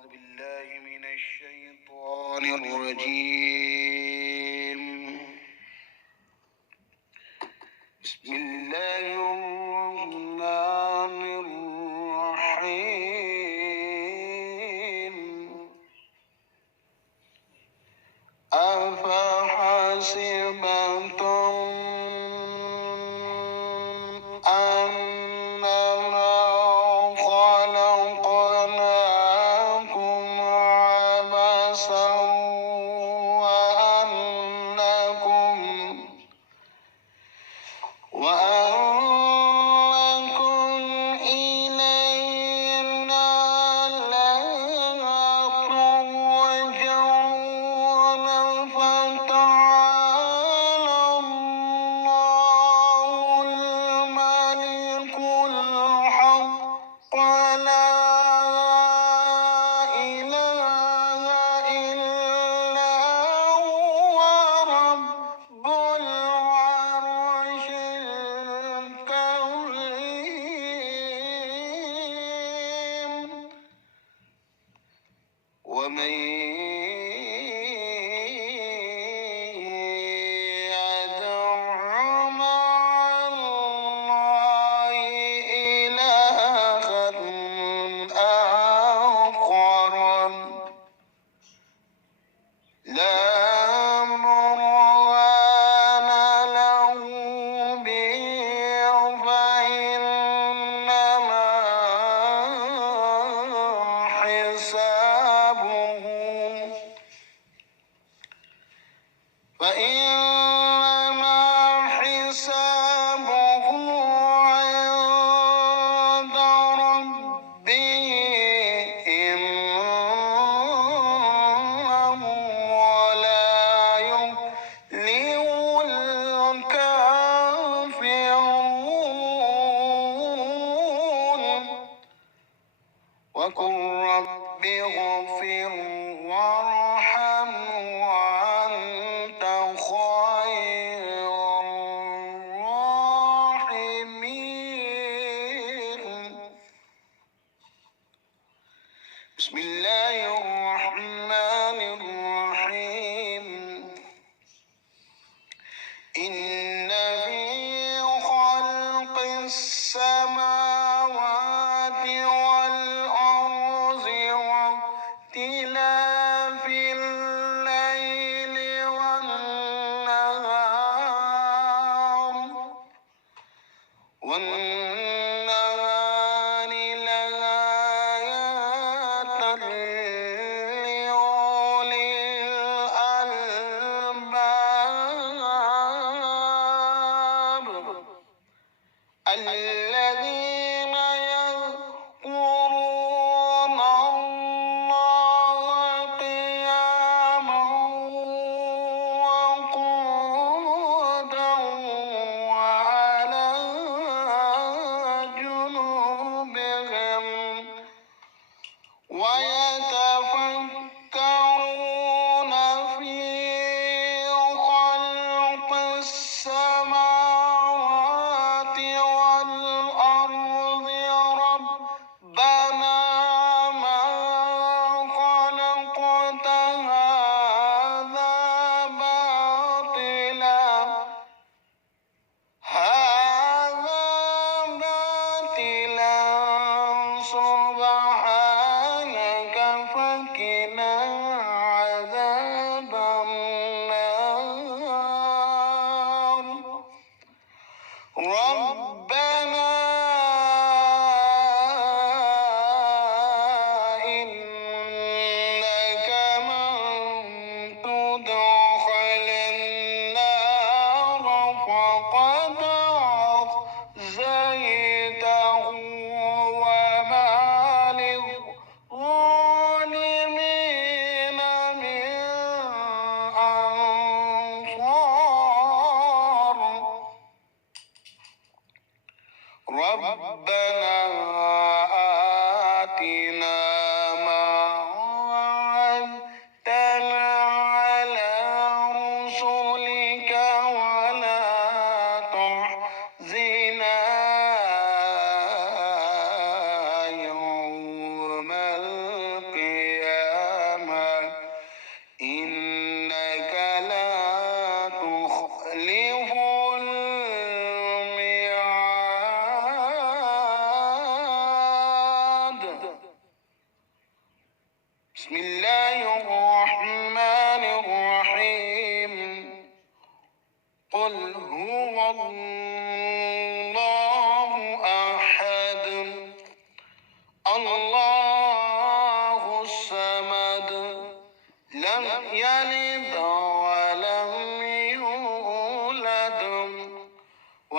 أعوذ بالله من الشيطان الرجيم. بسم الله الرحمن الرحيم. أفحسبتم أنما خلقناكم عبثا وأنكم إلينا لا ترجعون فتعالى الله الملك الحق لا إله إلا هو رب العرش الكريم. ومن يدع مع الله إلها آخر لا برهان له به فإنما حسابه عند ربه إنه لا يفلح الكافرون. وقل رب اغفر وارحم وأنت خير الراحمين. بسم الله الرحمن الرحيم. إن في خلق السماوات والأرض واختلاف الليل والنهار لآيات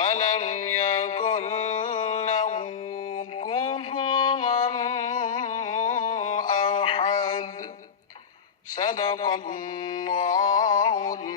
ولم يكن له كفوا أحد. صدق الله